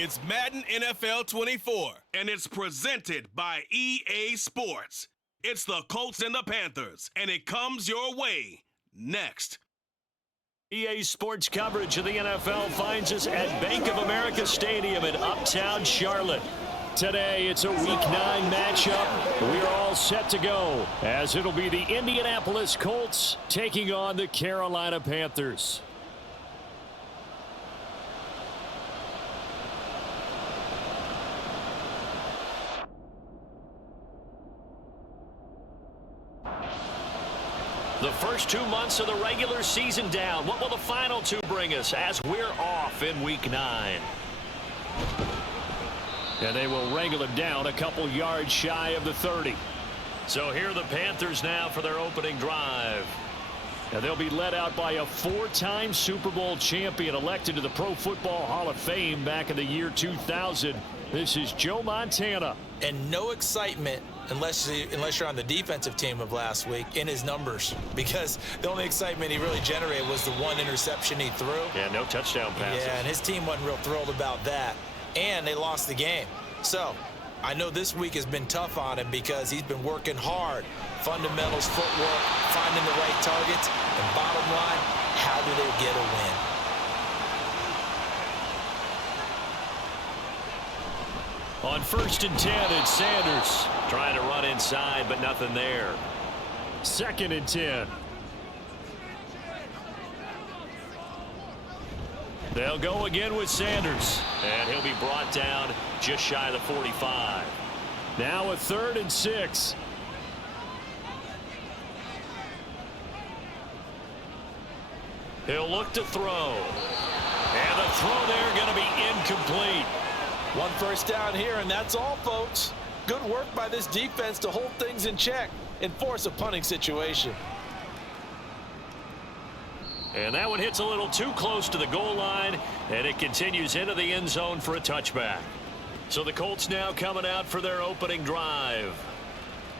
It's Madden NFL 24, and it's presented by EA Sports. It's the Colts and the Panthers, and it comes your way next. EA Sports coverage of the NFL finds us at Bank of America Stadium in Uptown Charlotte. Today, it's a Week 9 matchup. We are all set to go, as it'll be the Indianapolis Colts taking on the Carolina Panthers. The first 2 months of the regular season down. What will the final two bring us as we're off in Week 9? And they will wrangle him down a couple yards shy of the 30. So here are the Panthers now for their opening drive. And they'll be led out by a 4-time Super Bowl champion elected to the Pro Football Hall of Fame back in the year 2000. This is Joe Montana. And no excitement unless you're on the defensive team of last week in his numbers, because the only excitement he really generated was the one interception he threw. Yeah, no touchdown passes. Yeah, and his team wasn't real thrilled about that, and they lost the game. So I know this week has been tough on him because he's been working hard. Fundamentals, footwork, finding the right targets, and bottom line, how do they get a win? On 1st and 10, it's Sanders. Trying to run inside, but nothing there. 2nd and 10. They'll go again with Sanders. And he'll be brought down just shy of the 45. Now a 3rd and 6. He'll look to throw. And the throw there going to be incomplete. One first down here, and that's all, folks. Good work by this defense to hold things in check and force a punting situation. And that one hits a little too close to the goal line, and it continues into the end zone for a touchback. So the Colts now coming out for their opening drive.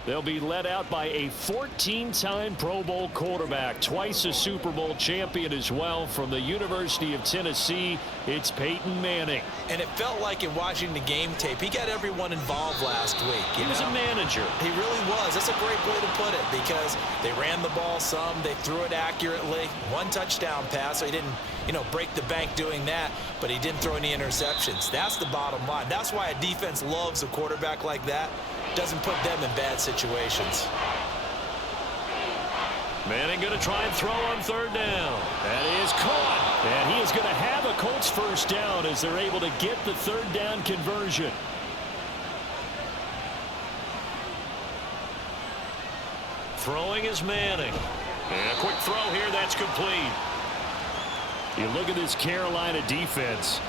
They'll be led out by a 14-time Pro Bowl quarterback, twice a Super Bowl champion as well, from the University of Tennessee. It's Peyton Manning. And it felt like in watching the game tape, he got everyone involved last week. He was a manager. He really was. That's a great way to put it, because they ran the ball some, they threw it accurately. One touchdown pass, so he didn't, break the bank doing that, but he didn't throw any interceptions. That's the bottom line. That's why a defense loves a quarterback like that. Doesn't put them in bad situations. Manning going to try and throw on 3rd down. That is caught. And he is going to have a Colts first down as they're able to get the 3rd down conversion. Throwing is Manning. And a quick throw here, that's complete. You look at this Carolina defense.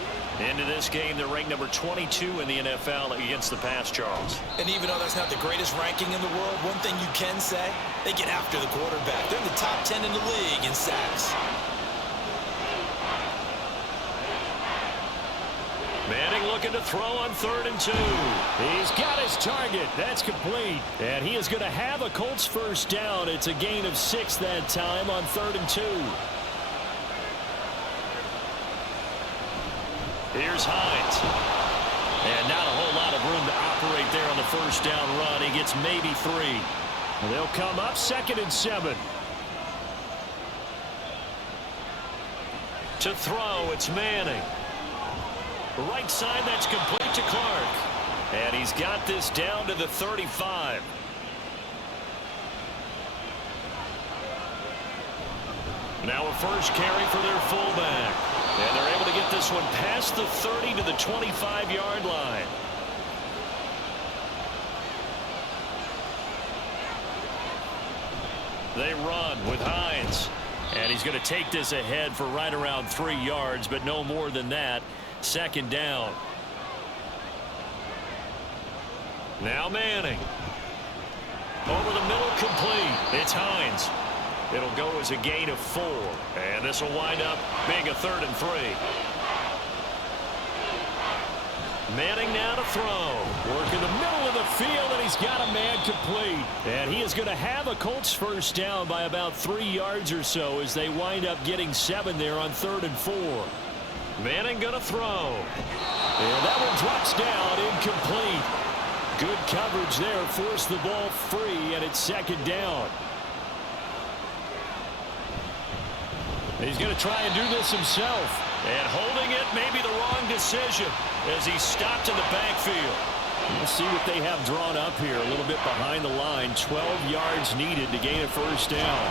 Into this game, they're ranked number 22 in the NFL against the pass, Charles. And even though that's not the greatest ranking in the world, one thing you can say, they get after the quarterback. They're in the top 10 in the league in sacks. Manning looking to throw on 3rd and 2. He's got his target. That's complete. And he is going to have a Colts first down. It's a gain of 6 that time on 3rd and 2. Here's Hines. And not a whole lot of room to operate there on the first down run. He gets maybe 3. And they'll come up 2nd and 7. To throw, it's Manning. Right side, that's complete to Clark. And he's got this down to the 35. Now a first carry for their fullback. And they're able to get this one past the 30 to the 25-yard line. They run with Hines. And he's going to take this ahead for right around 3 yards, but no more than that. 2nd down. Now Manning. Over the middle, complete. It's Hines. It'll go as a gain of 4. And this will wind up being a 3rd and 3. Manning now to throw. Work in the middle of the field, and he's got a man complete. And he is going to have a Colts first down by about 3 yards or so as they wind up getting 7 there on 3rd and 4. Manning going to throw. And that one drops down, incomplete. Good coverage there, forced the ball free, and it's second down. He's going to try and do this himself. And holding it may be the wrong decision as he's stopped in the backfield. We'll see what they have drawn up here. A little bit behind the line. 12 yards needed to gain a first down.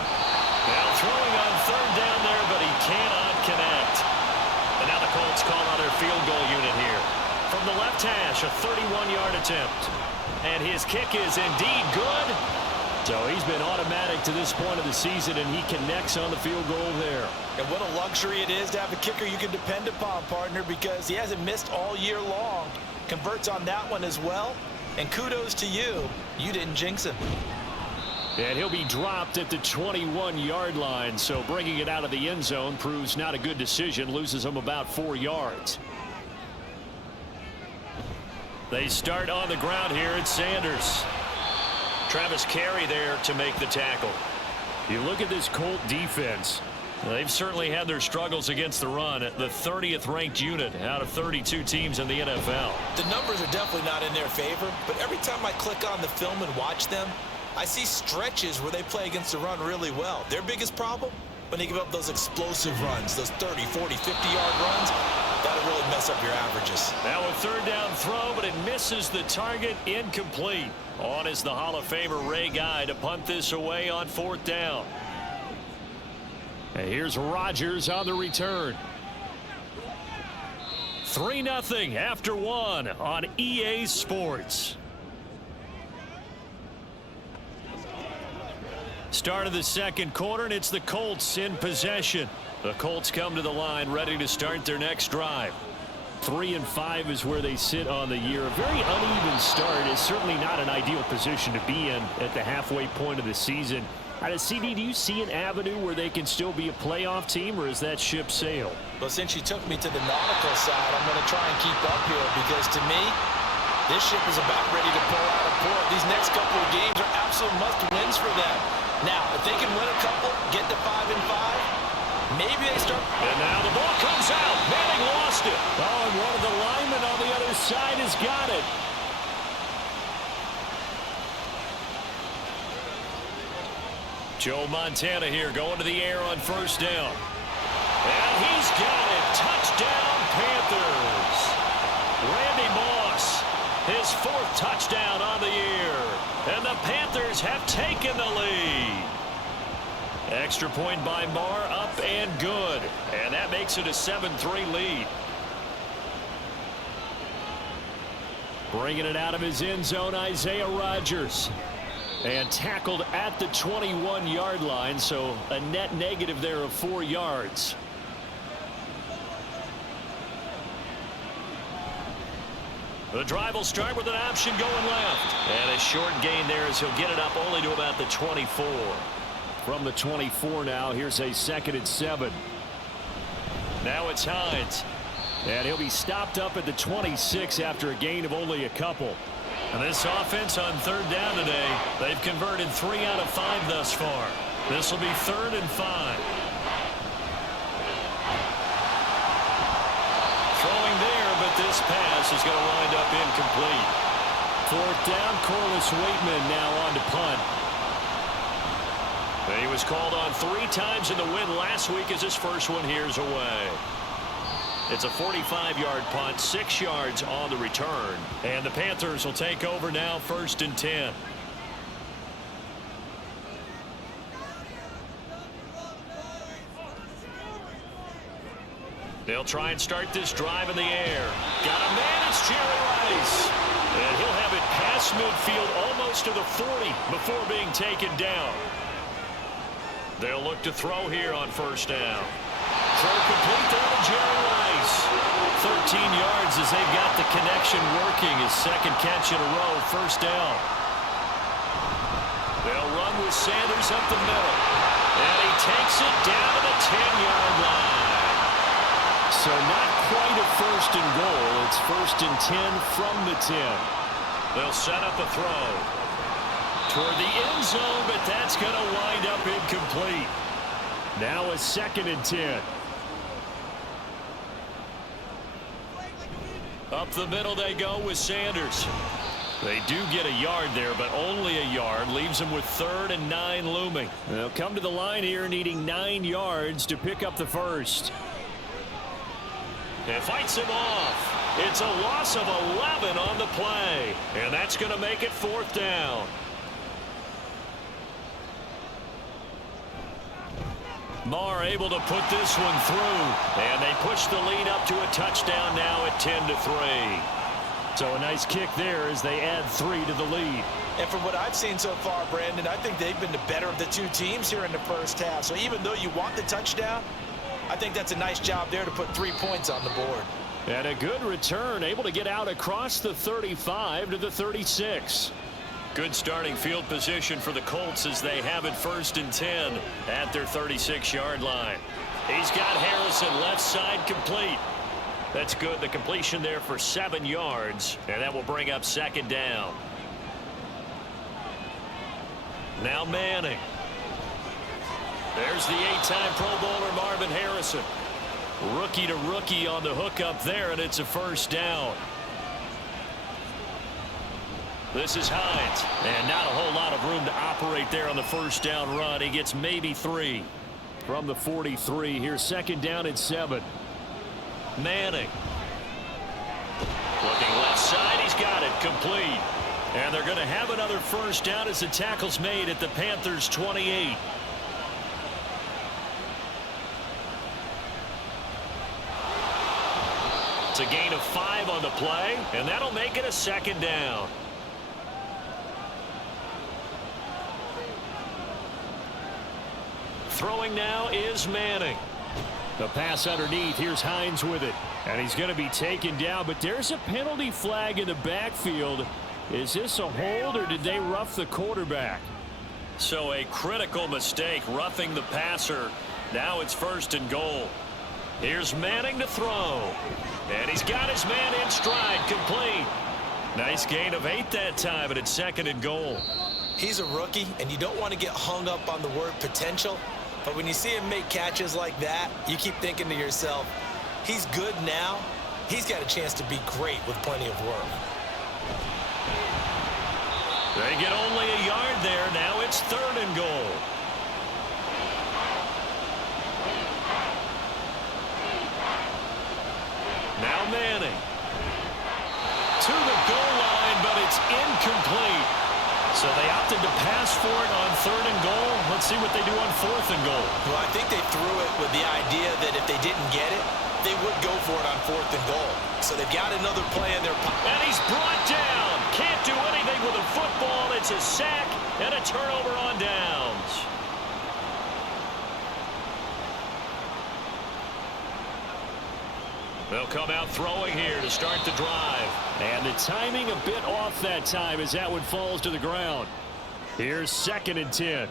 Now throwing on third down there, but he cannot connect. And now the Colts call on their field goal unit here. From the left hash, a 31-yard attempt. And his kick is indeed good. So he's been automatic to this point of the season, and he connects on the field goal there. And what a luxury it is to have a kicker you can depend upon, partner, because he hasn't missed all year long. Converts on that one as well. And kudos to you. You didn't jinx him. And he'll be dropped at the 21-yard line, so bringing it out of the end zone proves not a good decision. Loses him about 4 yards. They start on the ground here at Sanders. Travis Carey there to make the tackle. You look at this Colt defense. They've certainly had their struggles against the run. The 30th ranked unit out of 32 teams in the NFL. The numbers are definitely not in their favor, but every time I click on the film and watch them, I see stretches where they play against the run really well. Their biggest problem? When they give up those explosive runs, those 30, 40, 50-yard runs, that'll really mess up your averages. Now a third down throw, but it misses the target, incomplete. On is the Hall of Famer Ray Guy to punt this away on fourth down. And here's Rodgers on the return. 3-0 after one on EA Sports. Start of the second quarter, and it's the Colts in possession. The Colts come to the line ready to start their next drive. 3-5 is where they sit on the year. A very uneven start is certainly not an ideal position to be in at the halfway point of the season. CD, do you see an avenue where they can still be a playoff team, or is that ship sailed? Well, since you took me to the nautical side, I'm going to try and keep up here because to me, this ship is about ready to pull out of port. These next couple of games are absolute must-wins for them. Now, if they can win a couple, get to 5-5, maybe they start. And now the ball comes out. Manning lost it. Oh, and one of the linemen on the other side has got it. Joe Montana here going to the air on first down. And he's got it. Touchdown, Panthers. Randy Moss, his fourth touchdown on the year. And the Panthers have taken the lead. Extra point by Marr, up and good. And that makes it a 7-3 lead. Bringing it out of his end zone, Isaiah Rodgers. And tackled at the 21-yard line, so a net negative there of 4 yards. The drive will start with an option going left. And a short gain there as he'll get it up only to about the 24. From the 24 now, here's a 2nd and 7. Now it's Hines. And he'll be stopped up at the 26 after a gain of only a couple. And this offense on third down today, they've converted 3 out of 5 thus far. This will be 3rd and 5. Throwing there, but this pass is going to wind up incomplete. 4th down, Corliss Waitman now on to punt. And he was called on 3 times in the win last week as his first one here's away. It's a 45-yard punt, 6 yards on the return. And the Panthers will take over now, 1st and 10. They'll try and start this drive in the air. Got a man, it's Jerry Rice. And he'll have it past midfield almost to the 40 before being taken down. They'll look to throw here on 1st down. Throw complete there to Jerry Rice. 13 yards as they've got the connection working. His 2nd catch in a row, 1st down. They'll run with Sanders up the middle. And he takes it down to the 10-yard line. So not quite a 1st and goal. It's 1st and 10 from the 10. They'll set up a throw toward the end zone, but that's going to wind up incomplete. Now a 2nd and 10. Up the middle they go with Sanders. They do get a yard there, but only a yard. Leaves them with 3rd and 9 looming. They'll come to the line here needing 9 yards to pick up the first. And fights him off. It's a loss of 11 on the play. And that's going to make it 4th down. Marr able to put this one through. And they push the lead up to a touchdown now at 10-3. So a nice kick there as they add 3 to the lead. And from what I've seen so far, Brandon, I think they've been the better of the two teams here in the first half. So even though you want the touchdown, I think that's a nice job there to put 3 points on the board. And a good return, able to get out across the 35 to the 36. Good starting field position for the Colts as they have it 1st and 10 at their 36-yard line. He's got Harrison left side complete. That's good. The completion there for 7 yards, and that will bring up 2nd down. Now Manning. There's the 8-time Pro Bowler Marvin Harrison. Rookie to rookie on the hookup there, and it's a 1st down. This is Hines, and not a whole lot of room to operate there on the 1st down run. He gets maybe 3 from the 43. Here's 2nd down and 7. Manning. Looking left side, he's got it complete. And they're going to have another 1st down as the tackle's made at the Panthers' 28. It's a gain of 5 on the play, and that'll make it a 2nd down. Throwing now is Manning. The pass underneath. Here's Hines with it. And he's going to be taken down, but there's a penalty flag in the backfield. Is this a hold, or did they rough the quarterback? So a critical mistake, roughing the passer. Now it's 1st and goal. Here's Manning to throw. And he's got his man in stride, complete. Nice gain of 8 that time, and it's 2nd and goal. He's a rookie, and you don't want to get hung up on the word potential. But when you see him make catches like that, you keep thinking to yourself, he's good now. He's got a chance to be great with plenty of work. They get only a yard there. Now it's 3rd and goal. Now Manning. To the goal line, but it's incomplete. So they opted to pass for it on 3rd and goal. Let's see what they do on 4th and goal. Well, I think they threw it with the idea that if they didn't get it, they would go for it on 4th and goal. So they've got another play in their pocket. And he's brought down. Can't do anything with a football. It's a sack and a turnover on downs. They'll come out throwing here to start the drive. And the timing a bit off that time as that one falls to the ground. Here's 2nd and 10.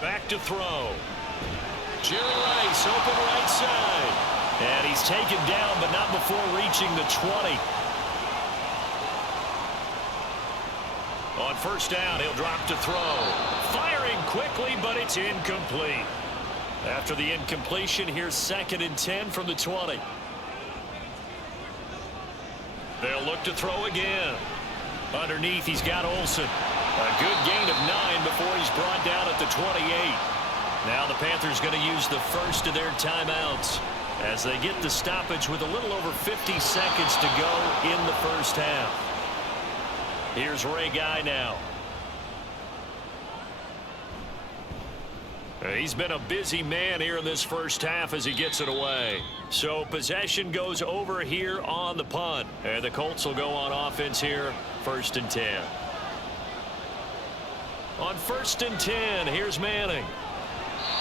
Back to throw. Jerry Rice, open right side. And he's taken down, but not before reaching the 20. On 1st down, he'll drop to throw. Firing quickly, but it's incomplete. After the incompletion, here's 2nd and 10 from the 20. They'll look to throw again. Underneath, he's got Olsen. A good gain of 9 before he's brought down at the 28. Now the Panthers going to use the first of their timeouts as they get the stoppage with a little over 50 seconds to go in the first half. Here's Ray Guy now. He's been a busy man here in this first half as he gets it away. So possession goes over here on the punt. And the Colts will go on offense here, 1st and 10. On 1st and 10, here's Manning.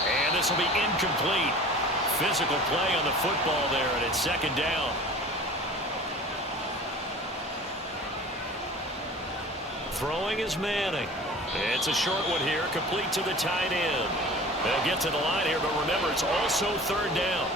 And this will be incomplete. Physical play on the football there, and it's 2nd down. Throwing is Manning. It's a short one here, complete to the tight end. They'll get to the line here, but remember, it's also 3rd down.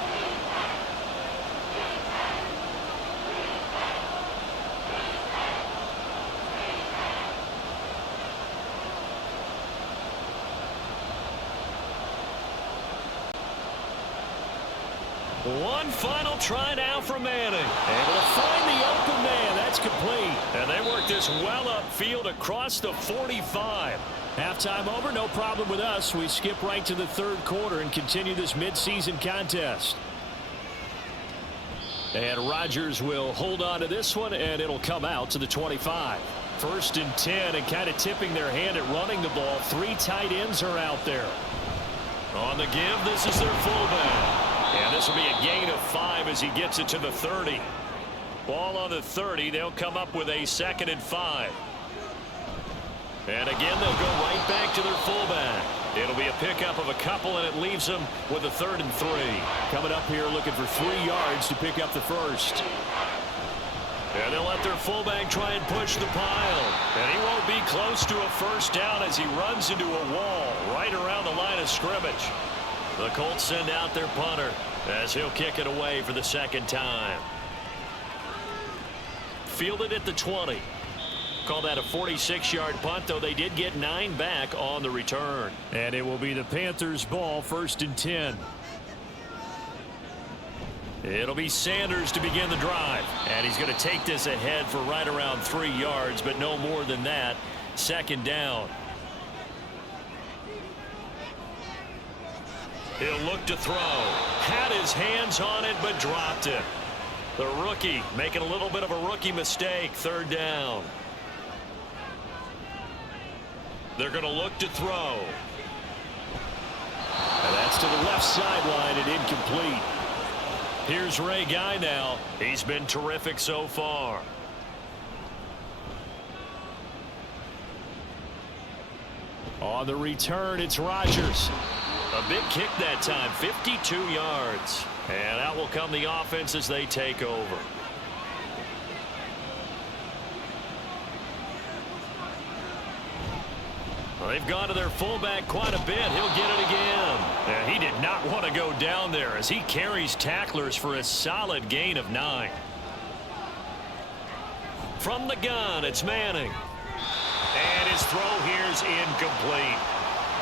One final try now for Manning. Able to find the open man. That's complete. And they work this well upfield across the 45. Halftime over, no problem with us. We skip right to the third quarter and continue this midseason contest. And Rodgers will hold on to this one, and it'll come out to the 25. 1st and 10, and kind of tipping their hand at running the ball. 3 tight ends are out there. On the give, this is their fullback. And this will be a gain of 5 as he gets it to the 30. Ball on the 30. They'll come up with a 2nd and 5. And again, they'll go right back to their fullback. It'll be a pickup of a couple, and it leaves them with a 3rd and 3. Coming up here looking for 3 yards to pick up the first. And they'll let their fullback try and push the pile. And he won't be close to a first down as he runs into a wall right around the line of scrimmage. The Colts send out their punter as he'll kick it away for the 2nd time. Fielded at the 20. Call that a 46-yard punt, though they did get 9 back on the return. And it will be the Panthers' ball, 1st and 10. It'll be Sanders to begin the drive. And he's going to take this ahead for right around 3 yards, but no more than that. 2nd down. He'll look to throw. Had his hands on it, but dropped it. The rookie making a little bit of a rookie mistake. 3rd down. They're going to look to throw. And that's to the left sideline and incomplete. Here's Ray Guy now. He's been terrific so far. On the return, it's Rodgers. A big kick that time, 52 yards. And out will come the offense as they take over. Well, they've gone to their fullback quite a bit. He'll get it again. And he did not want to go down there as he carries tacklers for a solid gain of 9. From the gun, it's Manning. And his throw here's incomplete.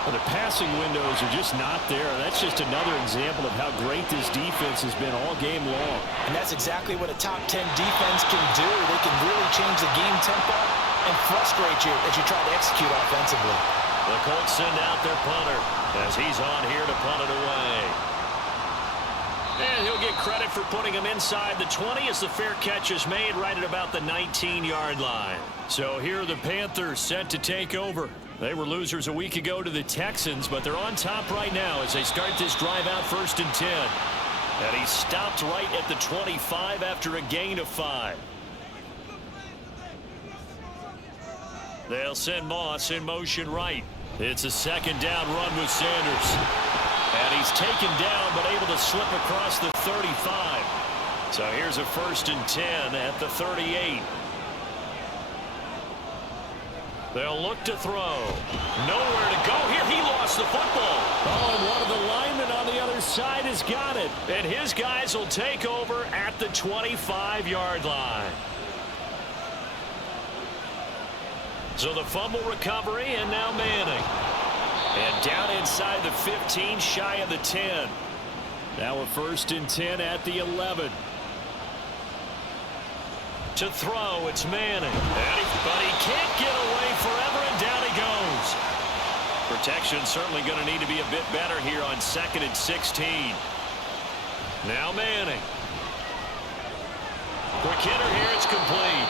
Well, the passing windows are just not there. That's just another example of how great this defense has been all game long. And that's exactly what a top 10 defense can do. They can really change the game tempo and frustrate you as you try to execute offensively. The Colts send out their punter as he's on here to punt it away. And he'll get credit for putting him inside the 20 as the fair catch is made right at about the 19-yard line. So here are the Panthers set to take over. They were losers a week ago to the Texans, but they're on top right now as they start this drive out 1st and 10. And he stopped right at the 25 after a gain of 5. They'll send Moss in motion right. It's a 2nd down run with Sanders. And he's taken down but able to slip across the 35. So here's a 1st and 10 at the 38. They'll look to throw. Nowhere to go here. He lost the football. Oh, and one of the linemen on the other side has got it. And his guys will take over at the 25-yard line. So the fumble recovery, and now Manning. And down inside the 15, shy of the 10. Now a 1st and 10 at the 11. To throw, it's Manning. But he can't get away forever, and down he goes. Protection certainly going to need to be a bit better here on 2nd and 16. Now Manning. Quick hitter here, it's complete.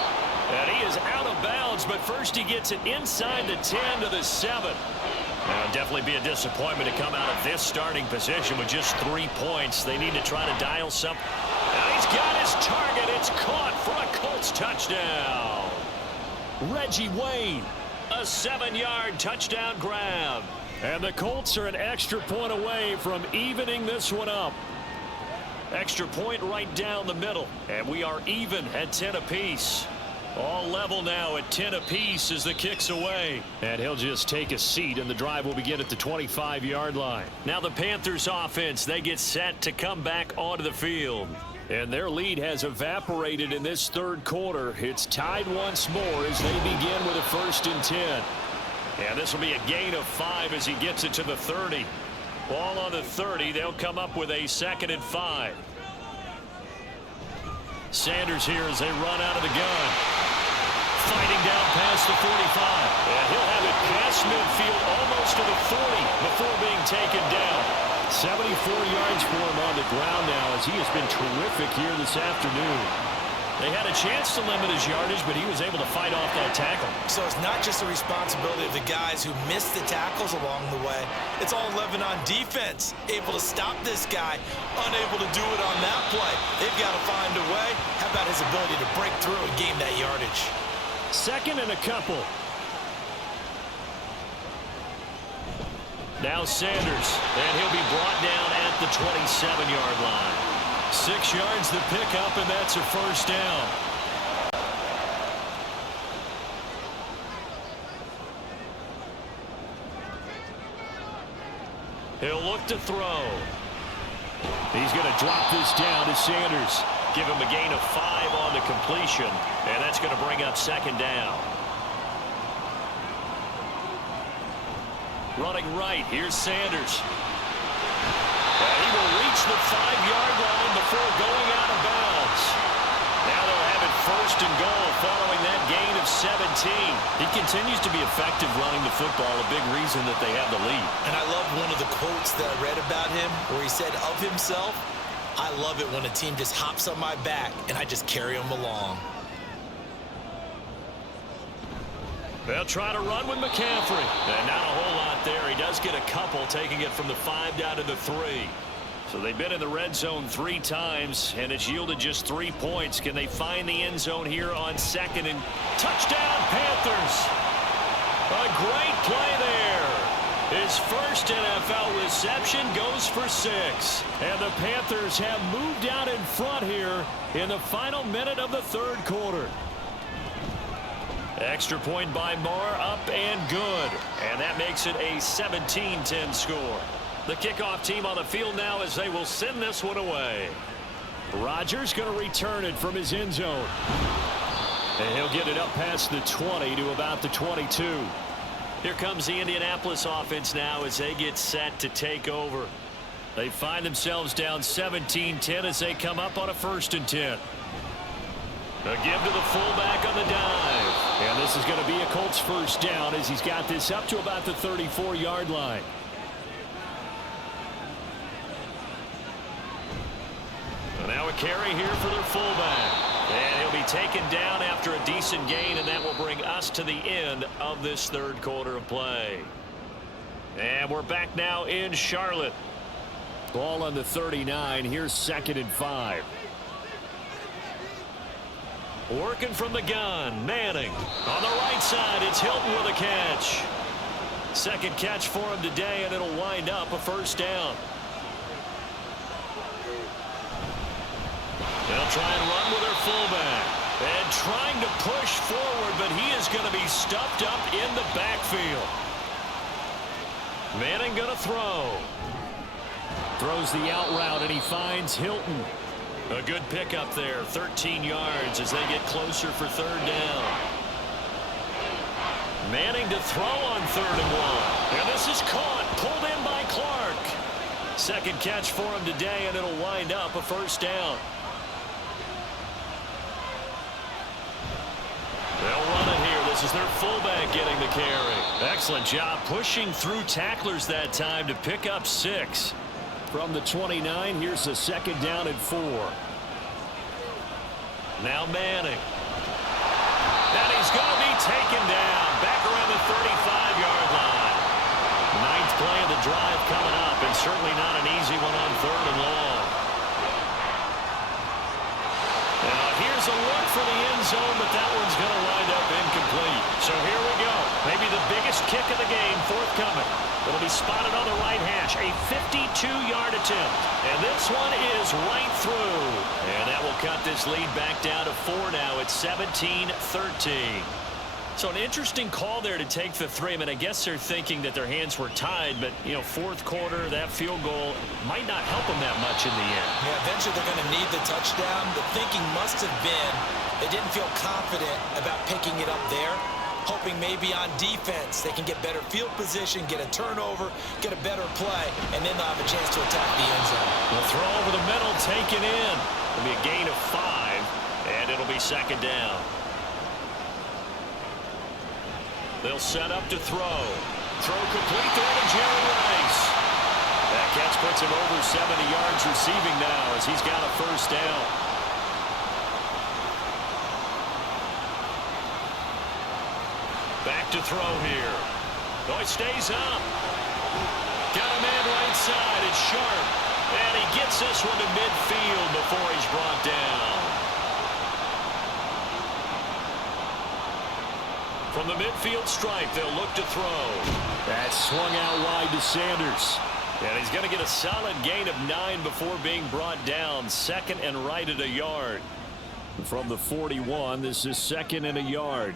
And he is out of bounds, but first he gets it inside the 10 to the 7. Now, definitely be a disappointment to come out of this starting position with just 3 points. They need to try to dial something. Now he's got his target. It's caught for a Colts touchdown. Reggie Wayne, a 7-yard touchdown grab. And the Colts are an extra point away from evening this one up. Extra point right down the middle. And we are even at 10 apiece. All level now at 10 apiece as the kick's away. And he'll just take a seat, and the drive will begin at the 25-yard line. Now the Panthers offense, they get set to come back onto the field. And their lead has evaporated in this third quarter. It's tied once more as they begin with a 1st and 10. And this will be a gain of 5 as he gets it to the 30. Ball on the 30. They'll come up with a 2nd and 5. Sanders here as they run out of the gun. Fighting down past the 45. And he'll have it past midfield almost to the 40 before being taken down. 74 yards for him on the ground now as he has been terrific here this afternoon. They had a chance to limit his yardage, but he was able to fight off that tackle. So it's not just the responsibility of the guys who missed the tackles along the way. It's all 11 on defense, able to stop this guy, unable to do it on that play. They've got to find a way. How about his ability to break through and gain that yardage? Second and a couple. Now Sanders, and he'll be brought down at the 27-yard line. 6 yards to pick up, and that's a first down. He'll look to throw. He's going to drop this down to Sanders. Give him a gain of 5 on the completion, and that's going to bring up second down. Running right, here's Sanders. And he will reach the 5-yard line before going out of bounds. Now they'll have it first and goal following that gain of 17. He continues to be effective running the football, a big reason that they have the lead. And I love one of the quotes that I read about him where he said of himself, I love it when a team just hops on my back and I just carry them along. They'll try to run with McCaffrey. And not a whole lot there. He does get a couple, taking it from the 5 down to the 3. So they've been in the red zone 3 times, and it's yielded just 3 points. Can they find the end zone here on second and touchdown, Panthers? A great play there. His first NFL reception goes for 6. And the Panthers have moved out in front here in the final minute of the 3rd quarter. Extra point by Marr, up and good. And that makes it a 17-10 score. The kickoff team on the field now as they will send this one away. Rodgers going to return it from his end zone. And he'll get it up past the 20 to about the 22. Here comes the Indianapolis offense now as they get set to take over. They find themselves down 17-10 as they come up on a 1st and 10. A give to the fullback on the dive. And this is going to be a Colts first down as he's got this up to about the 34-yard line. And now a carry here for their fullback. And he'll be taken down after a decent gain, and that will bring us to the end of this 3rd quarter of play. And we're back now in Charlotte. Ball on the 39. Here's 2nd and 5. Working from the gun, Manning. On the right side, it's Hilton with a catch. 2nd catch for him today, and it'll wind up a first down. They'll try and run with their fullback. And trying to push forward, but he is going to be stuffed up in the backfield. Manning going to throw. Throws the out route, and he finds Hilton. A good pickup there, 13 yards as they get closer for 3rd down. Manning to throw on 3rd and 1. And this is caught, pulled in by Clark. 2nd catch for him today, and it'll wind up a first down. They'll run it here. This is their fullback getting the carry. Excellent job pushing through tacklers that time to pick up 6. From the 29, here's the 2nd down and 4. Now Manning. And he's going to be taken down back around the 35-yard line. 9th play of the drive coming up, and certainly not an easy one on 3rd and long. Now here's a look for the end zone, but that one's going to wind up incomplete. So here we go. Maybe the biggest kick of the game forthcoming. It'll be spotted on the right hash. A 52-yard attempt. And this one is right through. And that will cut this lead back down to 4 now. It's 17-13. So an interesting call there to take the 3. I mean, I guess they're thinking that their hands were tied, but, you know, 4th quarter, that field goal might not help them that much in the end. Yeah, eventually they're going to need the touchdown. The thinking must have been they didn't feel confident about picking it up there, hoping maybe on defense they can get better field position, get a turnover, get a better play, and then they'll have a chance to attack the end zone. The throw over the middle taken in. It'll be a gain of 5. it'll be second down. They'll set up to throw. Throw complete there to Jerry Rice. That catch puts him over 70 yards receiving now as he's got a first down. Back to throw here. Oh, he stays up. Got a man right side. It's Sharp. And he gets this one to midfield before he's brought down. From the midfield stripe, they'll look to throw. That swung out wide to Sanders. And he's going to get a solid gain of 9 before being brought down. Second and right at a yard. From the 41, this is second and a yard.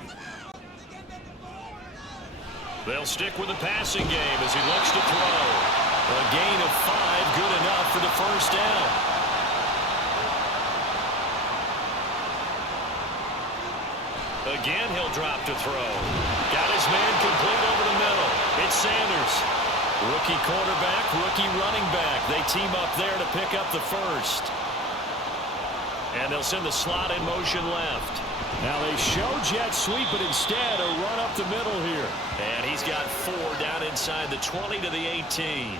They'll stick with the passing game as he looks to throw. A gain of 5, good enough for the first down. Again, he'll drop to throw. Got his man complete over the middle. It's Sanders. Rookie quarterback, rookie running back. They team up there to pick up the first. And they'll send the slot in motion left. Now they show jet sweep, but instead a run up the middle here. And he's got 4 down inside the 20 to the 18.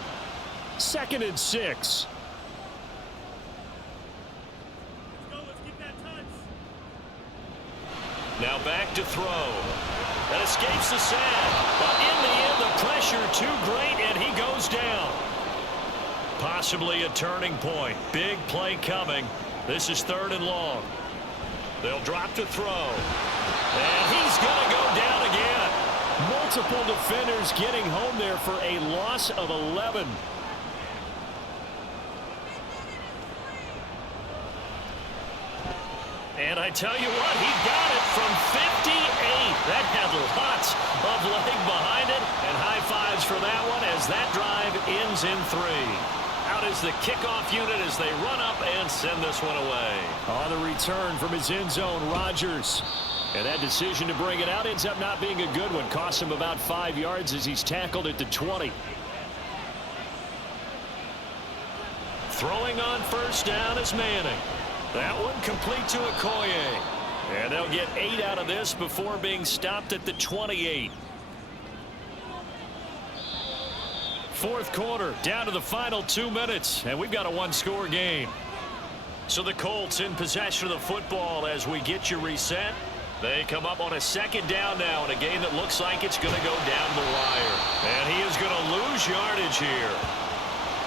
Second and 6. Let's get that touch. Now back to throw. That escapes the sack. But in the end, the pressure too great, and he goes down. Possibly a turning point. Big play coming. This is 3rd and long. They'll drop to throw. And he's going to go down again. Multiple defenders getting home there for a loss of 11. And I tell you what, he got it from 58. That had lots of leg behind it. And high fives for that one as that drive ends in 3. Out is the kickoff unit as they run up and send this one away. On the return from his end zone, Rodgers. And that decision to bring it out ends up not being a good one. Costs him about 5 yards as he's tackled at the 20. Throwing on first down is Manning. That one complete to Okoye. And they'll get 8 out of this before being stopped at the 28. Fourth quarter, down to the final 2 minutes, and we've got a 1-score game. So the Colts in possession of the football as we get you reset. They come up on a second down now in a game that looks like it's going to go down the wire. And he is going to lose yardage here.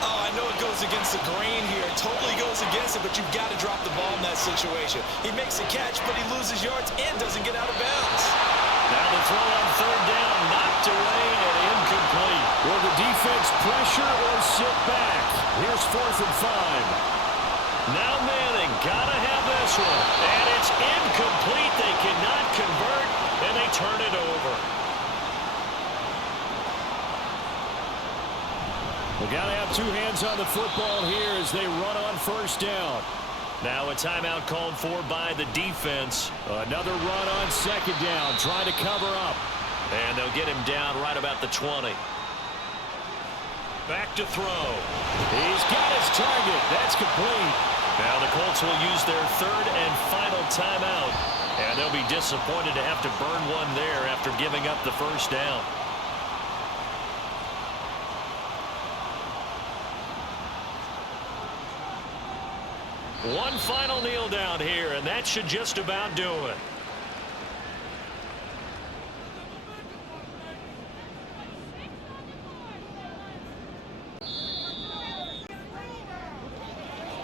Oh, I know it goes against the grain here. It totally goes against it, but you've got to drop the ball in that situation. He makes a catch, but he loses yards and doesn't get out of bounds. Now the throw on third down, knocked away and incomplete. Will the defense pressure or sit back? Here's 4th and 5. Now Manning, gotta have this one. And it's incomplete. They cannot convert, and they turn it over. We gotta have 2 hands on the football here as they run on first down. Now a timeout called for by the defense. Another run on second down, trying to cover up. And they'll get him down right about the 20. Back to throw. He's got his target. That's complete. Now the Colts will use their 3rd and final timeout. And they'll be disappointed to have to burn one there after giving up the first down. One final kneel down here, and that should just about do it.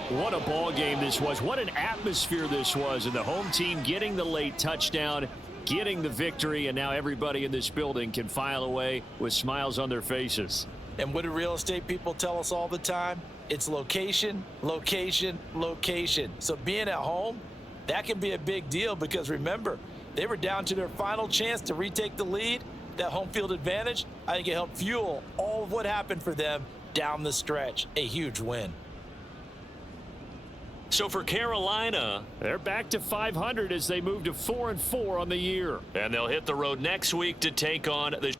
What a ball game this was. What an atmosphere this was. And the home team getting the late touchdown, getting the victory, and now everybody in this building can file away with smiles on their faces. And what do real estate people tell us all the time? It's location, location, location. So being at home, that can be a big deal because remember, they were down to their final chance to retake the lead. That home field advantage, I think it helped fuel all of what happened for them down the stretch. A huge win. So for Carolina, they're back to 500 as they move to 4-4 on the year. And they'll hit the road next week to take on the